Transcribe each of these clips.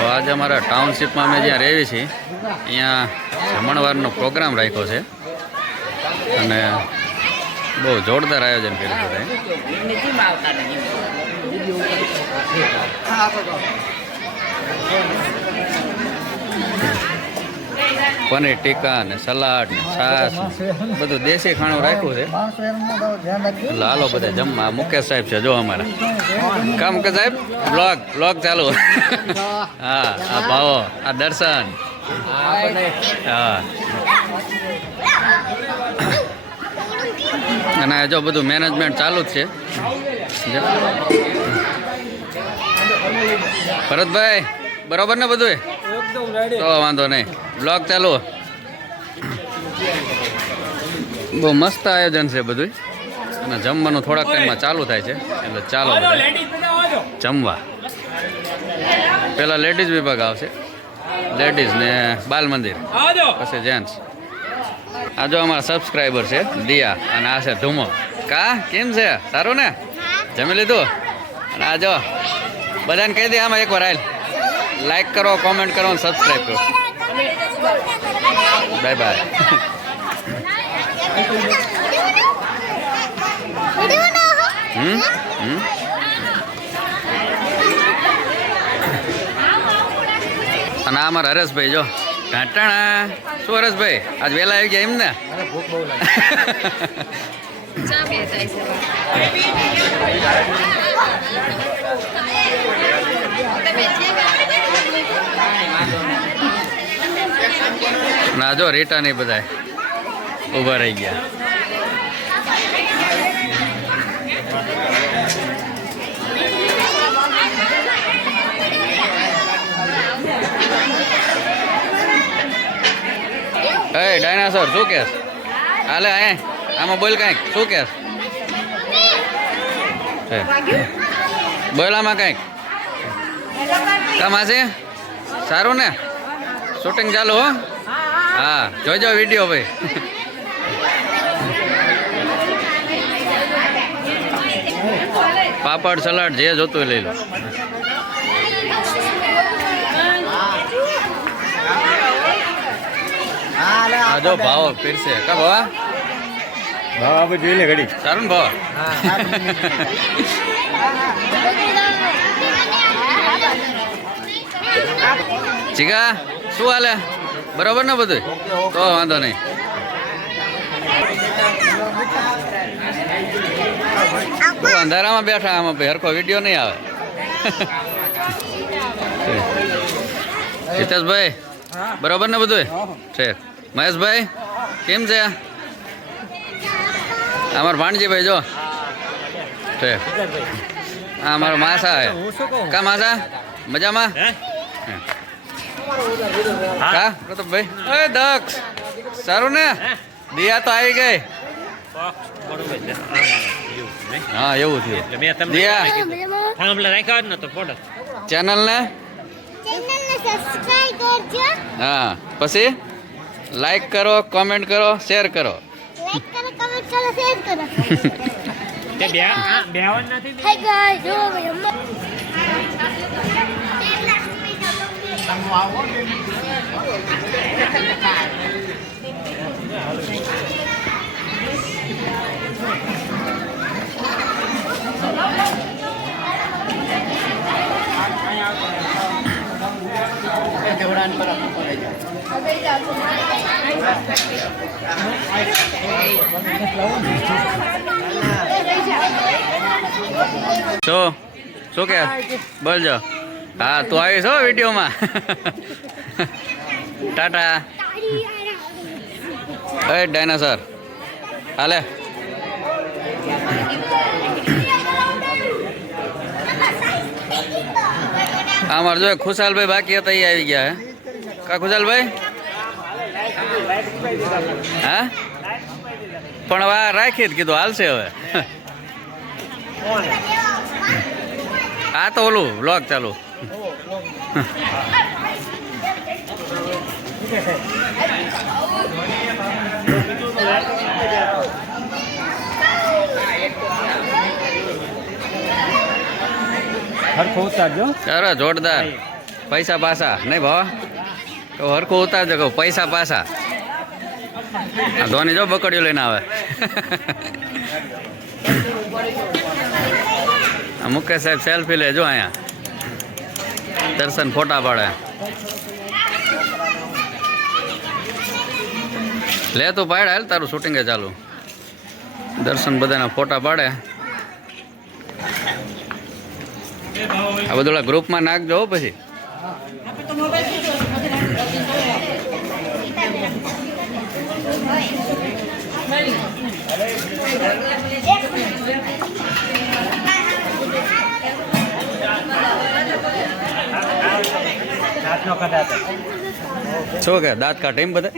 તો આજે અમારા ટાઉનશીપમાં અમે જ્યાં રહેવી છીએ અહીંયા જમણવારનો પ્રોગ્રામ રાખ્યો છે અને બહુ જોરદાર આયોજન કર્યું છે. પનીર ટીકા ને સલાડ ને છાશ બધું દેશી ખાણું રાખ્યું છે. એટલે હાલો બધા જમવા. મુકેશ સાહેબ છે જો અમારા. કા મુકેશ સાહેબ? બ્લોગ ચાલુ. હા આ ભાવો, આ દર્શન. હા અને જો બધું મેનેજમેન્ટ ચાલુ જ છે. ભરતભાઈ બરોબર ને બધું? તો વાંધો નહીં. બ્લોગ ચાલુ. બહુ મસ્ત આયોજન છે બધું અને જમવાનું થોડાક ટાઈમમાં ચાલુ થાય છે. એટલે ચાલો જમવા. પહેલાં લેડીઝ વિભાગ આવશે, લેડીઝ ને બાલ મંદિર, પછી જેન્ટ્સ. આ જો અમારા સબસ્ક્રાઈબર છે દિયા અને આ છે ધૂમો. કા કેમ છે? સારું ને? જમી લીધું? અને આ જો બધાને કહી દે આમાં એકવાર આવેલ લાઈક કરો, કોમેન્ટ કરો અને સબસ્ક્રાઈબ કરો. Bye bye. અને આ અમારા હરેશભાઈ જો ઢાંટાણા. શું હરેશભાઈ આજ વહેલા આવી ગયા એમ ને? ના જો રીટા નહીં બધા ઊભા રહી ગયા. એ ડાયનાસોર શું કેસ? હાલે આમાં બોલ કંઈક. શું કેસ? બોલ આમાં કંઈક. કામ છે? સારું ને? શૂટિંગ ચાલુ હો? હા જોઈજો વિડીયો ભાઈ. પાપડ સલાડ જે જોતું લઈ લો. હા જો ભાવ પીરસે. કા ભાવ? ભાવ આપણે જોઈ લે ઘડી. સારું ને ભાવ? જીગા શું હાલે? બરોબર ને બધું? તો વાંધો નહીં. અંધારામાં બેઠા આમાં ભાઈ હરખો વિડીયો નહીં આવે. હિતેશભાઈ બરોબર ને બધું? છે. મહેશભાઈ કેમ છે? અમારા ભાણજીભાઈ જો છે. હા અમારો માસા હે. કા માસા મજામાં? કા પ્રતાપભાઈ? એ દક્ષ સારું ને? દિયા તો આવી ગઈ. હા એવું થયું. ચેનલ ને હા પછી લાઈક કરો, કોમેન્ટ કરો, શેર કરો. શું કે બોલજો. હા તું આવીશ હો વિડીયોમાં. ટાટા. એ ડાયનાસોર હાલે. અમારે જો ખુશાલભાઈ બાકી હતા એ આવી ગયા. હે કા ખુશાલભાઈ? હા પણ હવે રાખી જ કીધું હાલશે હવે. હા તો ઓલું વ્લોગ ચાલુ. અરે જોરદાર. પૈસા પાસા નહીં ભાવ તો હરખું ઉતારજો કહું પૈસા પાસા. આ ધોની જો બકડીઓ લઈને આવે. મુકેશ સાહેબ સેલ્ફી લે જો અહીંયા દર્શન ફોટા પાડે. લે તું પાડ હાલ તારું શૂટિંગ ચાલુ. દર્શન બધાના ફોટા પાડે. આ બધું ગ્રુપમાં નાખજો પછી. શું કે દાંત કાઢે એમ બધા?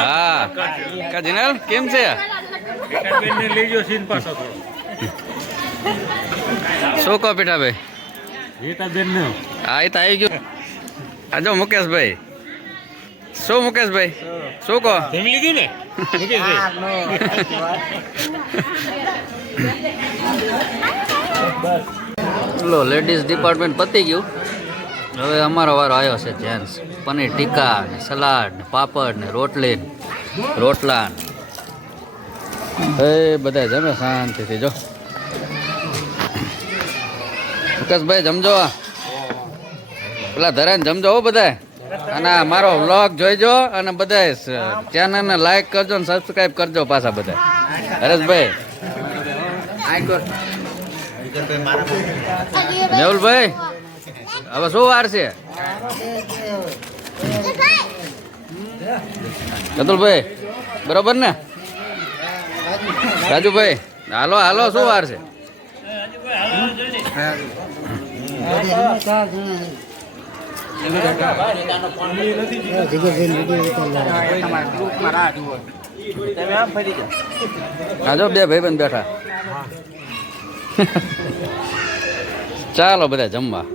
હા કા જીનલ કેમ છે? શું કહો પીઠાભાઈ? હા એ તો આવી ગયું. આ જો મુકેશભાઈ. શું મુકેશભાઈ શું કહો? લો લેડીઝ ડિપાર્ટમેન્ટ પતી ગયું. હવે અમારો વારો આવ્યો છે જેન્ટ્સ. પનીર ટીકા ને સલાડ ને પાપડ ને રોટલી રોટલા એ બધા જમે શાંતિથી. જો મુકેશભાઈ જમજો. પેલા ધરાને જમજો હો બધા. અને મારો વ્લોગ જોઈજો અને બધા ચેનલને લાઈક કરજો ને સબસ્ક્રાઈબ કરજો પાછા બધા. હરેશભાઈ મેહુલભાઈ હવે શું વાર છે? કતુલભાઈ બરોબર ને? રાજુભાઈ હાલો હાલો શું વાર છે? હા જો બે ભાઈબંધ બેઠા. ચાલો બધા જમવા.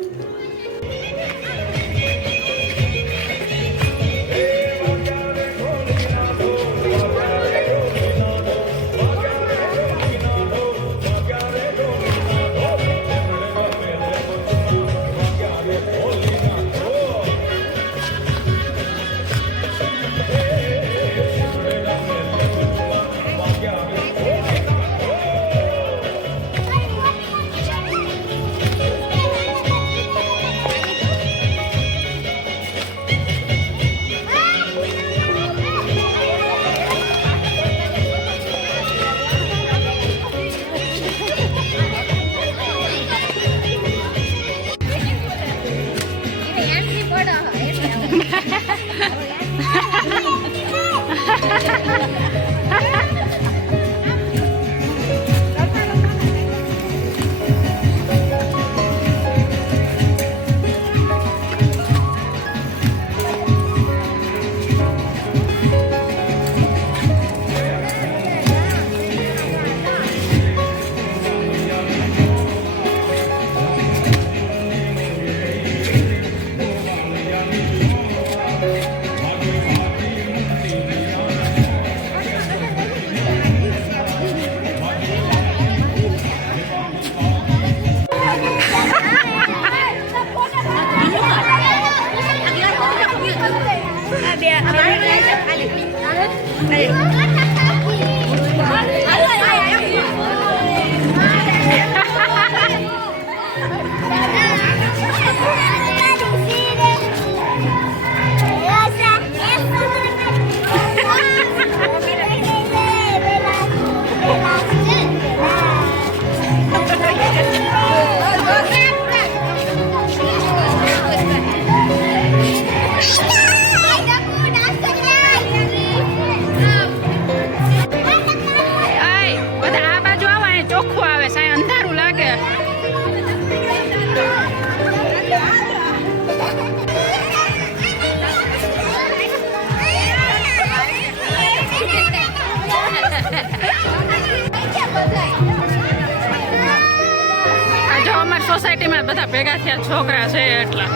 સોસાયટીમાં બધા ભેગા થયા છોકરા છે એટલા.